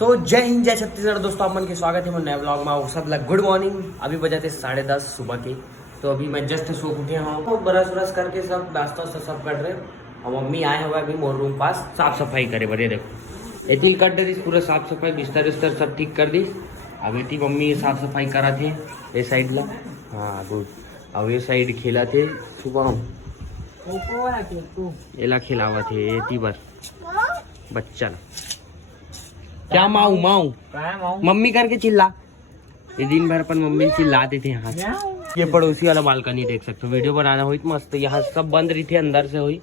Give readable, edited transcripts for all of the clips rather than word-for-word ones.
तो जय हिंद जय छत्तीसगढ़ दोस्तों, आप मन के स्वागत है नए ब्लॉग में। सब लग गुड मॉर्निंग। अभी बजे थे 10:30 सुबह के। तो अभी मैं जस्ट सो उठे हूँ, तो ब्रश व्रश करके सब नाश्ता सब कर रहे हैं। और मम्मी आए हुए अभी मोर रूम पास साफ सफाई करे बड़े। देखो एतिल कर दे पूरा साफ सफाई, बिस्तर विस्तर सब ठीक कर दी। अब एती मम्मी साफ सफाई करा थे ये साइड ला। हाँ गुड। अब ये साइड खेला थे सुबह हम एला खिलावा थे एती बार बच्चा क्या माऊ माऊ मम्मी करके चिल्ला। ये दिन भर अपन मम्मी चिल्लाते थे यहाँ से। ये पड़ोसी वाला बालकनी देख सकते हो। वीडियो बनाना हुई तो मस्त, यहाँ सब बंद रही थी, अंदर से हुई।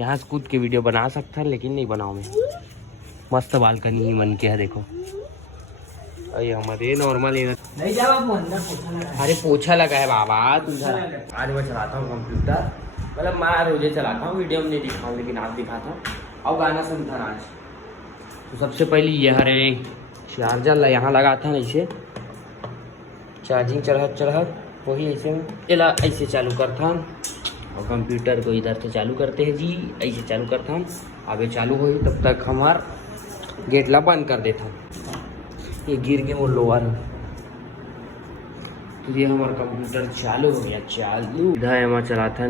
यहाँ से कूद के वीडियो बना सकता है लेकिन नहीं बनाओ मैं। मस्त बालकनी ही मन के है देखो। अरे हमारे नॉर्मल अरे पोछा लगा है बाबा तुझा। आज मैं चलाता हूँ कंप्यूटर, मतलब मैं रोजे चलाता हूँ, वीडियो में नहीं दिखाऊँ लेकिन आप दिखाता हूँ। और गाना सुनता आज। तो सबसे पहले ये हरे चार्जर यहाँ लगा था ना, इसे चार्जिंग चढ़ा वही ऐसे चालू करता। और कंप्यूटर को इधर से चालू करते हैं जी, ऐसे चालू करता। अब ये चालू हो तब तक हमार गेट ला बंद कर देता। ये गिर के वो लोअर, तो ये हमारा कंप्यूटर चालू हो गया। चालू इधर हमारा चलाता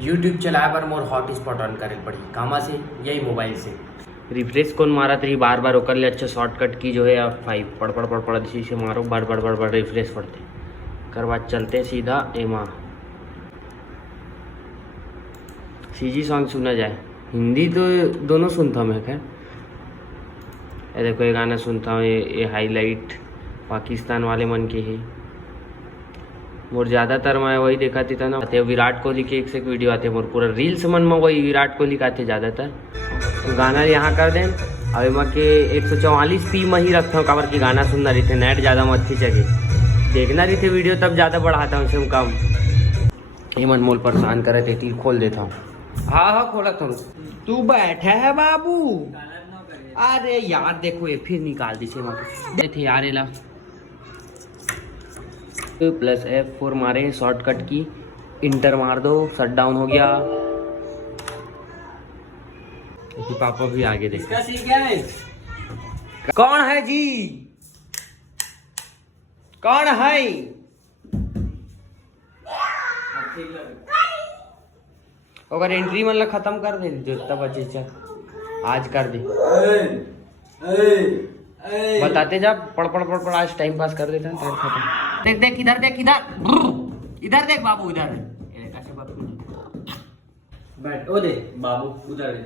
यूट्यूब चलाए पर मोर हॉटस्पॉट ऑन करे पड़ी कामा से, यही मोबाइल से। रिफ्रेश कौन मारा तरी बार बार ओकर ले अच्छा शॉर्टकट की जो है F5 पड़ इसी से मारो बार रिफ्रेश पड़ते कर बाद चलते सीधा एमा सीजी सॉन्ग सुना जाए। हिंदी तो दोनों सुनता हूँ मैं। खैर ये देखो ये गाना सुनता हूँ, ये हाईलाइट पाकिस्तान वाले मन के ही। मोर ज़्यादातर मैं वही देखा था ना, विराट कोहली के एक से एक वीडियो आते मोर पूरा रील्स मन में वही विराट कोहली का थे ज़्यादातर। तो गाना यहाँ कर दें। अब एमा के 144p में ही रखता हूँ काबर की गाना सुनना रही थे, नेट ज़्यादा मत अच्छी जगह देखना रही थे वीडियो तब ज़्यादा बढ़ाता हूँ इससे कम। ये मन मोल परेशान करे थे, तीर खोल देता हूँ। हाँ खोला था। तू बैठा है बाबू। अरे यार देखो ये फिर निकाल दी थे यार। ये ला प्लस F4 मारे शॉर्टकट की, इंटर मार दो, शट डाउन हो गया। पापा भी आगे देख। कौन है जी, कौन है? अगर एंट्री मतलब खत्म कर दे जो तब बचे चल आज कर दे। बताते जा पढ़ आज टाइम पास कर देता है। खत्म। देख इधर इधर देख बाबू इधर बैठ। ओ दे बाबू उधर दे।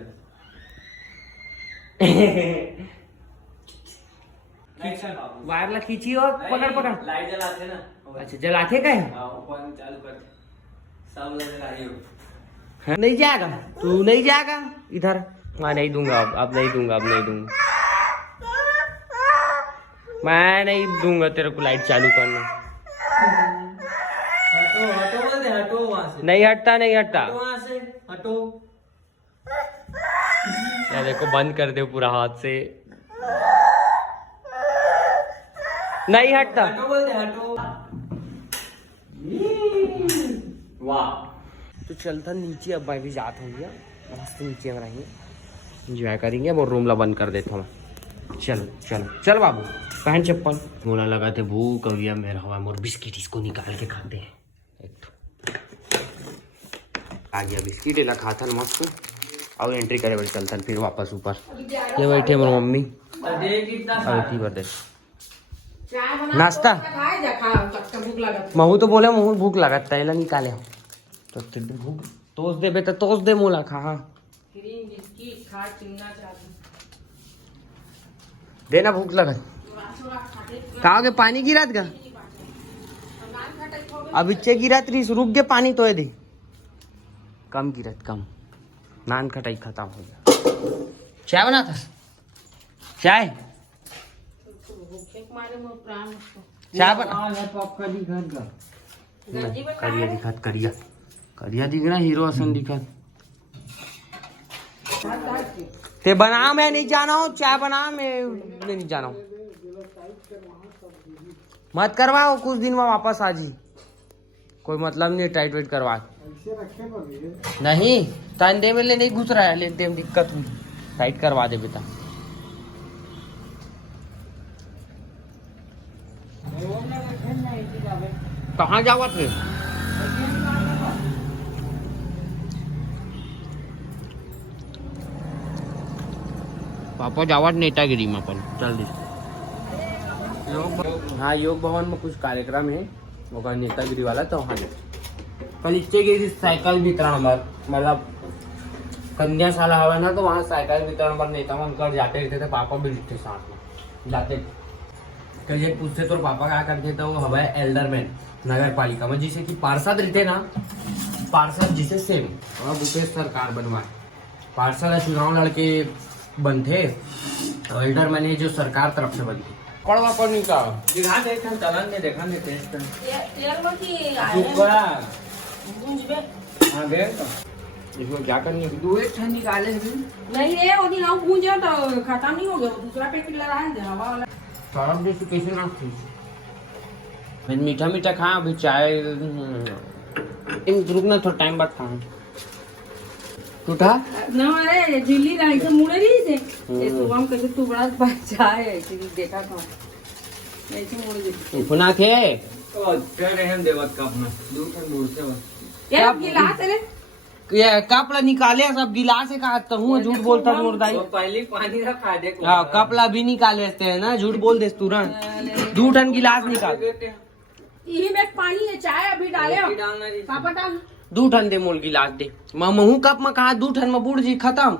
वायर ला खींची और पकड़ लाइट जलाते ना। अच्छा जलाते का है? चालू करते सब लगे। नहीं जाएगा तू, नहीं जाएगा इधर। मैं नहीं दूंगा अब नहीं दूंगा मैं नहीं दूंगा तेरे को लाइट चालू करना। हटो बोल दे, हटो वहां से। नहीं हटता वहां से हटो। यार देखो बंद कर दे पूरा हाथ से। नहीं हटता। हटो बोल दे, हटो। वाह। तो चलता नीचे। अब मैं भी जात हो गया मस्त, नीचे हम रहेंगे इंजॉय करेंगे। वो रूम ला बंद कर देता हूँ। चल बाबू पहन चप्पल। मोला लगा थे भूख अभी मेरा हवा मोर बिस्किट, इसको निकाल के खाते हैं। आ गया बिस्किट एला खाता मस्त। और एंट्री करे बड़े चलता फिर वापस ऊपर। ये बैठे मोर मम्मी नाश्ता महू तो बोले महू भूख लगता है निकाले तो भूख तोस दे बेटा, तोस दे मोला खा देना भूख लगा। खाओगे पानी गिरात का? अब इच्छे गिरात रही रुक गए पानी तो दे कम गिरत कम। नान खटाई खत्म हो गया। चाय बना था? चाय करिया दिखना हीरो हसन दिखत। ते बना मैं नहीं जाना हूँ, चाय बना मैं नहीं जाना हूँ। मत करवाओ कुछ दिन में वापस आ जी, कोई मतलब नहीं टाइट वेट करवा। नहीं तंदे में ले नहीं घुस रहा है, लेते दिक्कत हुई टाइट करवा दे बेटा। कहाँ जावा थे? पापा जावत नेतागिरी में अपन जल्दी। हाँ योग भवन में कुछ कार्यक्रम है वो नेतागिरी वाला तो वहाँ कल इससे गई साइकिल वितरण पर मतलब कन्याशाला हवा ना तो वहाँ साइकिल वितरण पर नेता मन कर जाते रहते थे पापा भी थे साथ में जाते कल ये पूछते तो पापा क्या करते थे वो हवा एल्डरमैन नगर पालिका में जिसे कि पार्षद रहते ना पार्षद जिसे सेम और भूपेश सरकार बनवाए पार्षद चुनाव लड़के बनते एल्डरमैन है जो सरकार तरफ से बनती कड़वा पर नहीं का दिखा दे चलन दे देखा नहीं टेस्ट हाँ गए तो इसमें क्या करनी है दो एक ठंड निकाले नहीं है वो दिन आप भूंजा तो खत्म नहीं हो गया दूसरा पैकेट लगा है हवा वाला सारा देश कैसे ना थी मैं मीठा मीठा खा अभी चाय इन रुकना थोड़ा टाइम बाद खा टूटा ना अरे दिल्ली राई से मुड़े रही थे ये सुबह हम कैसे तू बड़ा चाय है कि देखा था ऐसे मुड़ गई पुना थे तो कर रहे हैं देवत का अपना दूर से दूर से बस ये गिलास है ये कपला निकाले सब गिलास से कहा तो हूँ झूठ बोलता मुर्दाई तो पहले पानी रखा दे हाँ कपला भी निकाल लेते हैं ना झूठ बोल दे तुरंत 2 टन गिलास निकाल यही में पानी है चाय अभी डाले हो डालना जी पापा डाल 2 टन दे मोल गिलास दे महू कप में कहा 2 टन में बुढ़ जी खत्म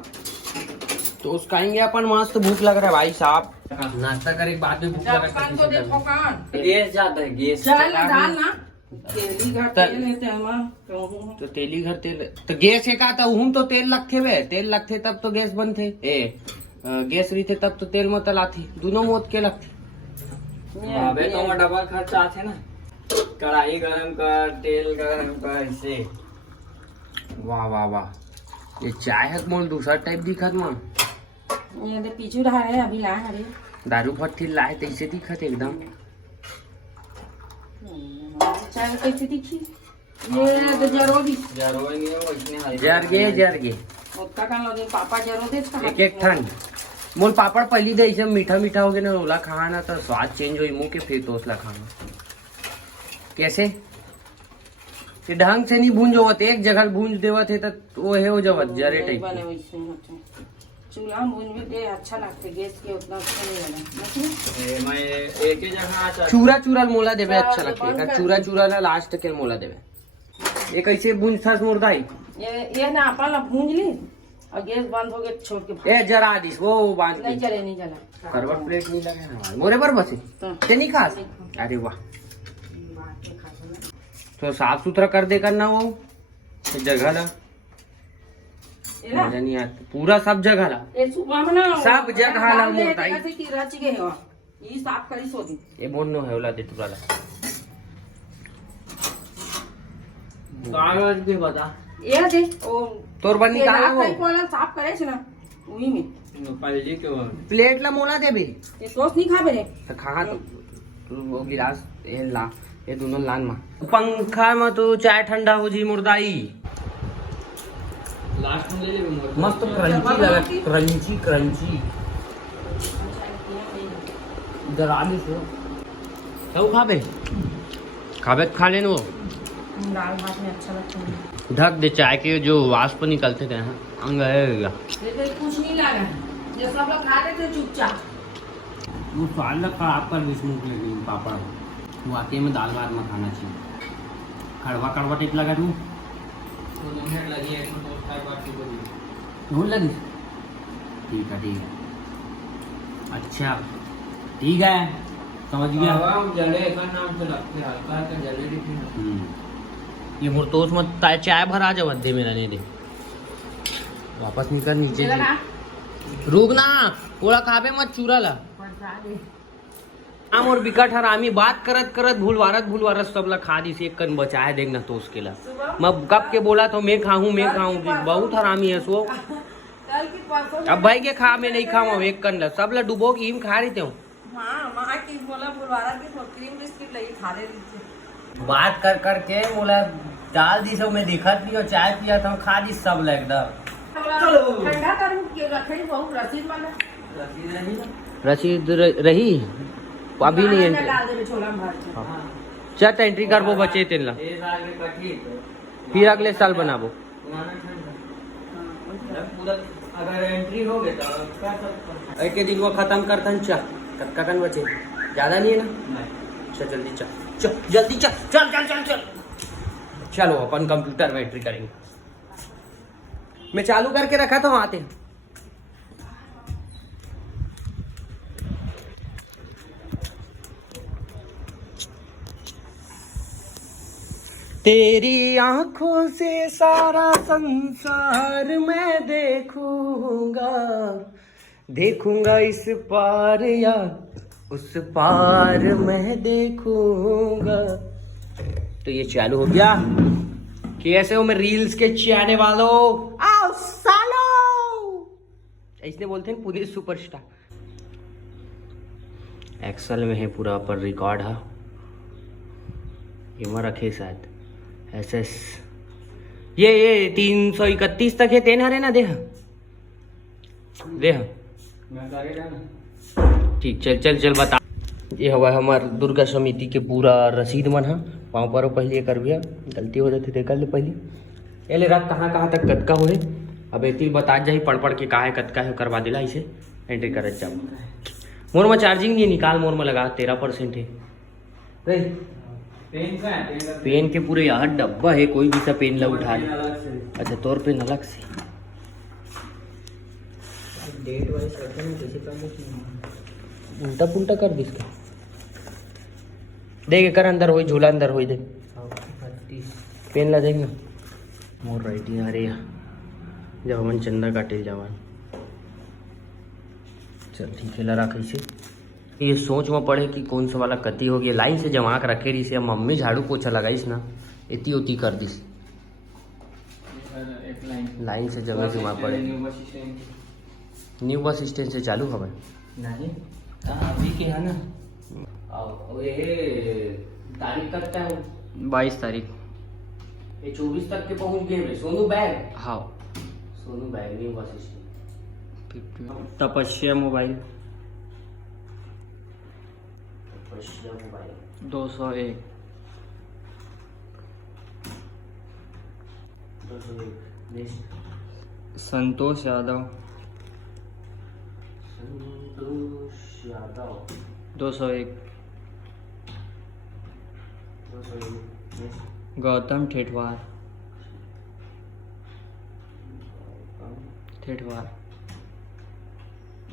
तो उसका आएंगे अपन मस्त भूख लग रहा है भाई साहब नाश्ता करे बाद में भूख लग रहा कान को देखो कान गैस जाता है गैस चल डाल ना तेली घाटे ने ते हम तो तेली घर तेल तो गैस है का तो हम तो तेल लगते वे तेल लगते तब तो गैस बनते ए गैस रही थे तब तो तेल में तलाती दोनों मोत के लगते अबे तो डबल खर्चा आते ना कढ़ाई गरम कर तेल गरम कर इसे वाह वाह वाह ये चाय है मोल दूसरा टाइप दिखत मां ये दे पीछे रहा है अभी ला अरे दारू फट्टी लाए तैसे दिखत एकदम चाय कैसे दिखी ये तो जरो दी जरो नहीं है वो इतने हल्के जर गे उसका कान लगे पापा जरो दे एक एक ठन मोल पापड़ पहली दे इसे मीठा मीठा हो गया ना ओला खाना तो स्वाद चेंज हुई मुंह के फिर तो उसला खाना कैसे कि ढंग से नहीं भूंज होवत एक जगह भूंज देवत है तो वो है हो जावत जरे टाइप बने वैसे होते चूल्हा भूंज में दे अच्छा लगता है गैस के उतना अच्छा नहीं बना मैं एक ही जगह आता चूरा चूरा मोला देवे अच्छा लगता है चूरा चूरा ना लास्ट के मोला देवे ये कैसे भूंज था मुर्दाई ये ना अपन भूंज ली और गैस बंद हो गया छोड़ के ए जरा दिस वो बांध नहीं चले नहीं चला करवट प्लेट नहीं लगे ना मोरे पर बसे ते नहीं खास अरे वाह तो साफ सुथरा कर दे करना वो जगह ला मजा नहीं आता पूरा सब जगह ला ये सुबह में ना सब जगह ला मोटाई कैसे की रच गए हो ये साफ करी सोदी ये बोन नो है ओला दे तुरा ला कागज भी बता ये दे ओ तोर बन निकाला वो वाला साफ करे छे ना वही में पहले के प्लेट ला मोला दे बे ये दोस्त नहीं खाबे रे तो खा तो वो गिलास ये ला ये दोनों लान मा पंखा में तो चाय ठंडा हो जी मुर्दाई लास्ट में ले ले मस्त क्रंची लगा क्रंची क्रंची इधर आलू से सब खाबे खा लेन वो दाल भात में अच्छा लगता है ढक दे चाय के जो वाष्प निकलते थे अंग है ये तो कुछ नहीं लगा ये सब लोग खा रहे थे चुपचाप वो स्वाद लग खराब कर विष्णु के लिए पापड़ वाकई में दाल भात में खाना चाहिए कड़वा कड़वा टेप लगा तू लगी है भूल लगी ठीक है अच्छा ठीक है समझ गया जले का नाम से लगते हैं हल्का हल्का जले ये मुर्तोस मत चाय भरा जा दे मेरा नहीं दे वापस निकल नीचे रुक ना थोड़ा खाबे मत चूरा ला आम और बिकट हरामी बात करत करत भूलवारत सब ला खा दी एक कन बचाए देखना तो उसके ला मैं कब के बोला तो मैं खाऊं बहुत हरामी है सो अब भाई के खा मैं नहीं खाऊं एक कन ला सब ला डुबो की खा रही थे बात कर कर के बोला डाल दी सब मैं दिखत नहीं हो चाय पिया था खा दी सब ला एकदम रसीद रही अभी नहीं है चल एंट्री कर वो बचे तेन ला ये साल के कठी फिर अगले साल बनाबो। पुराना ठंडा पूरा अगर एंट्री हो गए तो कर सकते एक दिन वो खत्म करतन चा कक्का कन बचे ज्यादा नहीं है ना। नहीं चल जल्दी चल चल जल्दी चल चल चल चल चल चलो अपन कंप्यूटर में एंट्री करेंगे। मैं चालू करके रखा था वहां आते। तेरी आंखों से सारा संसार मैं देखूंगा, देखूंगा इस पार या उस पार मैं देखूंगा। तो ये चालू हो गया। कैसे हो मैं रील्स के चाहने वालों, आओ सालो, ऐसे बोलते हैं पुलिस सुपरस्टार। एक्सेल में है पूरा पर रिकॉर्ड है ये रखे शायद SS ये 331 तक है तेन हरे ना देह मैं करेगा ना। ठीक चल चल चल बता। ये हवा हमार दुर्गा समिति के पूरा रसीद मन है पाँव पर पहले कर भैया गलती हो जाती देख ले पहले ये ले रख कहाँ तक कतका हो अब एक बता जाही पढ़ पढ़ के कहा है कतका है करवा दिला इसे एंट्री कर जाओ। मोर में चार्जिंग नहीं निकाल मोर में लगा 13% है रे। पेन का है पेन के पूरे यहाँ डब्बा है कोई भी सा पेन ला उठा ले। अलग से अच्छा तौर पे अलग से डेट वाइज करते हैं कैसे करते उल्टा पुल्टा कर दी इसका देख कर अंदर हो झूला अंदर हो दे पेन ला देख ना मोर राइटिंग अरे जब हमन चंदा काटे जवान चल ठीक है लड़ा कैसे ये सोच में पड़े कि कौन सा वाला कती हो गया लाइन से जमा के रखे रही से मम्मी झाड़ू पोछा लगाईस ना इतनी उती कर दी एक लाइन लाइन से जगह जमा पड़े। न्यू बस स्टैंड से चालू हवा नहीं अभी के है ना और ये तारीख तक क्या 22 तारीख ये 24 तक के पहुंच गए सोनू बैग हाँ Sonu bag new bus stand तपस्या मोबाइल मोबाइल 201 संतोष यादव 201 गौतम ठेठवार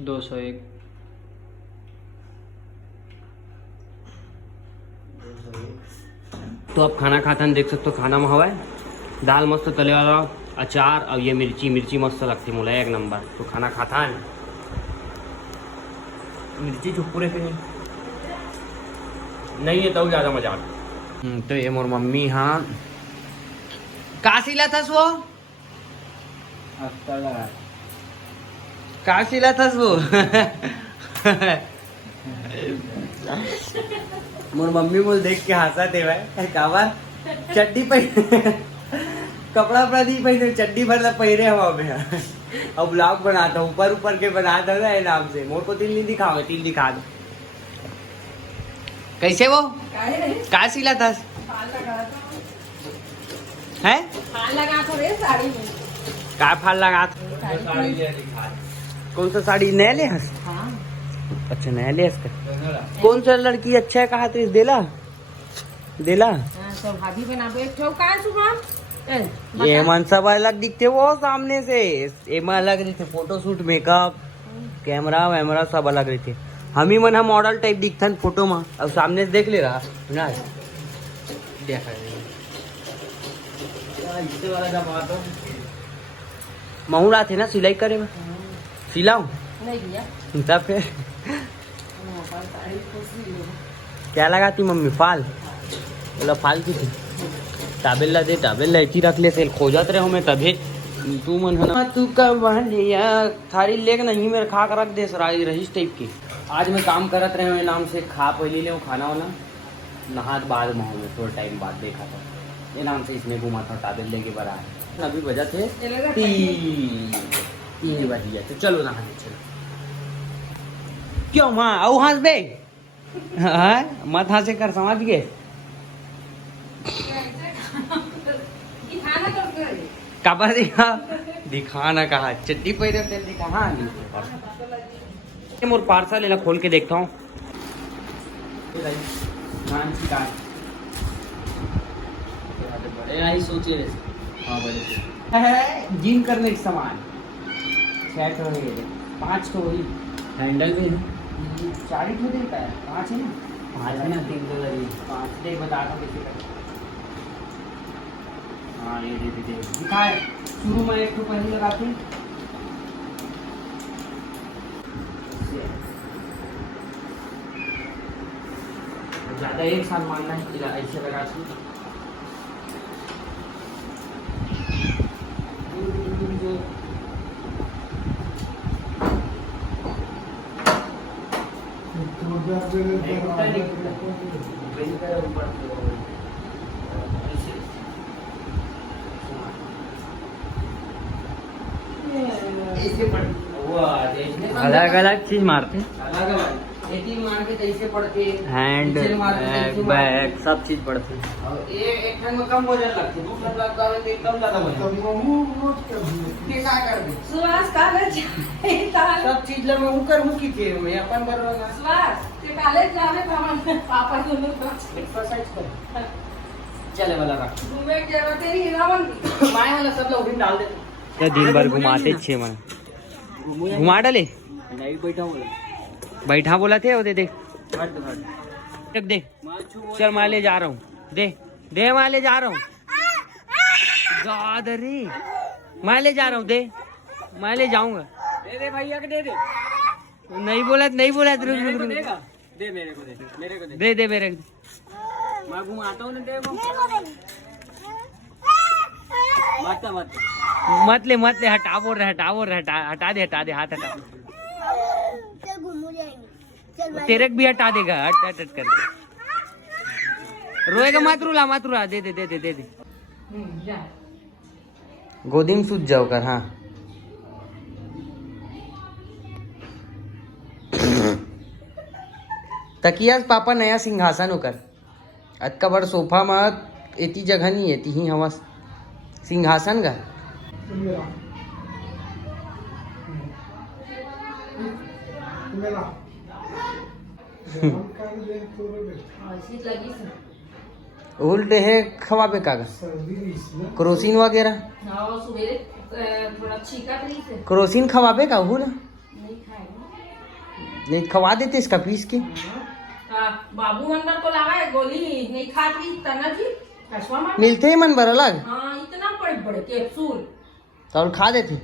201 तो अब खाना खाता देख सकते हो खाना में हवा है दाल मस्त तले वाला अचार और ये मिर्ची मस्त लगती मुला एक नंबर। तो खाना खाता है मिर्ची चुप पूरे पे नहीं है तो ज़्यादा मजा आता। तो ये मोर मम्मी हाँ का सिला था वो का सिला था वो मोर मम्मी बोल देख के हंसा थे भाई कावा चड्डी पहन कपड़ा वपड़ा नहीं पहने चड्डी भरला पहरे हवा में और ब्लॉग बनाता ऊपर के बनाता ना ये नाम से मोर को तिल नहीं दिखाओगे तिल दिखा दो कैसे वो का सिला था है साड़ी में का फाल लगा था कौन सा साड़ी नया ले हंस हाँ अच्छा नया ले हंस कौन सा लड़की अच्छा है कहा तो इस देला तो भाभी बना दो एक चौका है सुबह ये मनसा अलग दिखते वो सामने से एमा अलग रहते फोटो शूट मेकअप कैमरा वैमरा सब अलग रहते हम ही मन हम मॉडल टाइप दिखता फोटो में अब सामने से देख ले रहा ना महू रहा थे ना सिलाई करे में सिलाऊ नहीं भैया तब फिर क्या लगाती मम्मी फाल बोला फाल की थी टाबेल ला दे टाबेल ला इतनी रख ले सेल खोजत रहे हो मैं तभी तू मन है तू कब थारी लेग नहीं मेरे खा कर रख दे रहीस टाइप की। आज मैं काम करत रहे हुए नाम से खा पहले ले खाना वाना नहात बाद में हूँ थोड़ा टाइम बाद देखा था ये नाम से इसमें घुमा था टाबेल लेके बड़ा अभी बजा थे 3 बज गया तो चलो नहाने चलो क्यों माँ आओ हंस बे हाँ मत हंसे कर समझ गए दिखाना तो कर काबा दिखाना कहा चड्डी पहने तेल दिखा हाँ मोर पार्सल है ना खोल के देखता हूँ आई सोचे हाँ बड़े जिम करने के सामान 6 तो है 5 तो वही हैंडल भी है 4 तो देता है 5 है ना 5 है ना 3 तो लगी 5 देख बता दो कैसे करते हाँ ये दे दिखाए शुरू में एक तो पहले लगाते हैं ज़्यादा एक साल मानना है ऐसे लगा अलग अलग चीज मारते अलग अलग मार के कैसे पड़ते हैंड बैग सब चीज पड़ते और एक ठन में कम वजन लगते दूसरा लगता है तो एकदम ज्यादा वजन ये क्या कर दे सुहास कागज सब चीज ले मैं ऊपर हूं की थे मैं अपन कर रहा हूं सुहास के कॉलेज जावे पापा दोनों को एक्सरसाइज कर चले वाला रख घूमे के जरूरत तेरी हिरावन की माय वाला सब लोग डाल दे ये दिन भर घुमाते छे मन घुमा डाले नहीं बैठा हूं बैठा बोला थे वो दे देख हट देख दे चल मैं ले जा रहा हूँ दे मैं ले जा रहा हूँ गाद रे मैं ले जा रहा हूँ दे मैं ले जाऊंगा दे भैया के दे नहीं बोला रुक रुक रुक दे मेरे को दे दे मेरे को मैं घुमाता हूं ना दे मत ले हटा बोल रहा हटा दे हाथ हटा तेरे भी हटा देगा हट करके रोएगा मत रुला दे जा गोदी में सूझ जाओ कर हाँ तकिया पापा नया सिंहासन होकर अतका बड़ सोफा मत एती जगह नहीं एती ही हवा सिंहासन का उल्टे है खवाबे कागज क्रोसिन वगैरह हाँ सुबह थोड़ा छीका रही से क्रोसिन खवाबे का हो ना नहीं खाएगा नहीं खवा देते इसका पीस के बाबू अंदर को लावा है गोली नहीं खाती तना जी कशवा मार मिलते ही मन भर अलग हाँ इतना बड़े बड़े कैप्सूल तो और खा देते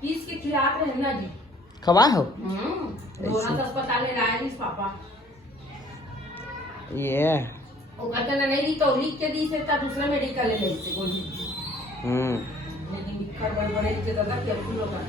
पीस के खिलाते हैं ना जी खवा हो दोनों अस्पताल में लाया जी पापा ये वो कहते ना नहीं दी तो लिख के दी से दूसरा मेडिकल ले लेते गोली लेकिन लिखकर बड़े बड़े लिखे तो कैप्सूल होगा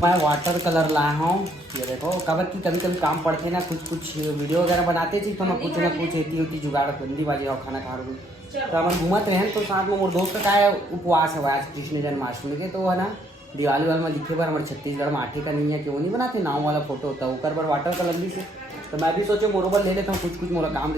मैं वाटर कलर लाया हूँ ये देखो कबर की कभी कभी काम पड़ते ना कुछ वीडियो वगैरह बनाते थी तो मैं कुछ ना कुछ एती होती जुगाड़ बंदी बाजी और खाना खा रही तो हम घूमत रहे तो साथ में मोर दोस्त का है उपवास है आज कृष्ण जन्माष्टमी के तो है ना दिवाली वाले में लिखे बार हमारे छत्तीसगढ़ में आठे का नहीं है क्यों नहीं बनाते नाव वाला फोटो होता है ऊपर पर वाटर कलर भी से तो मैं भी सोचे मोरोबर ले लेता हूँ कुछ मोरा काम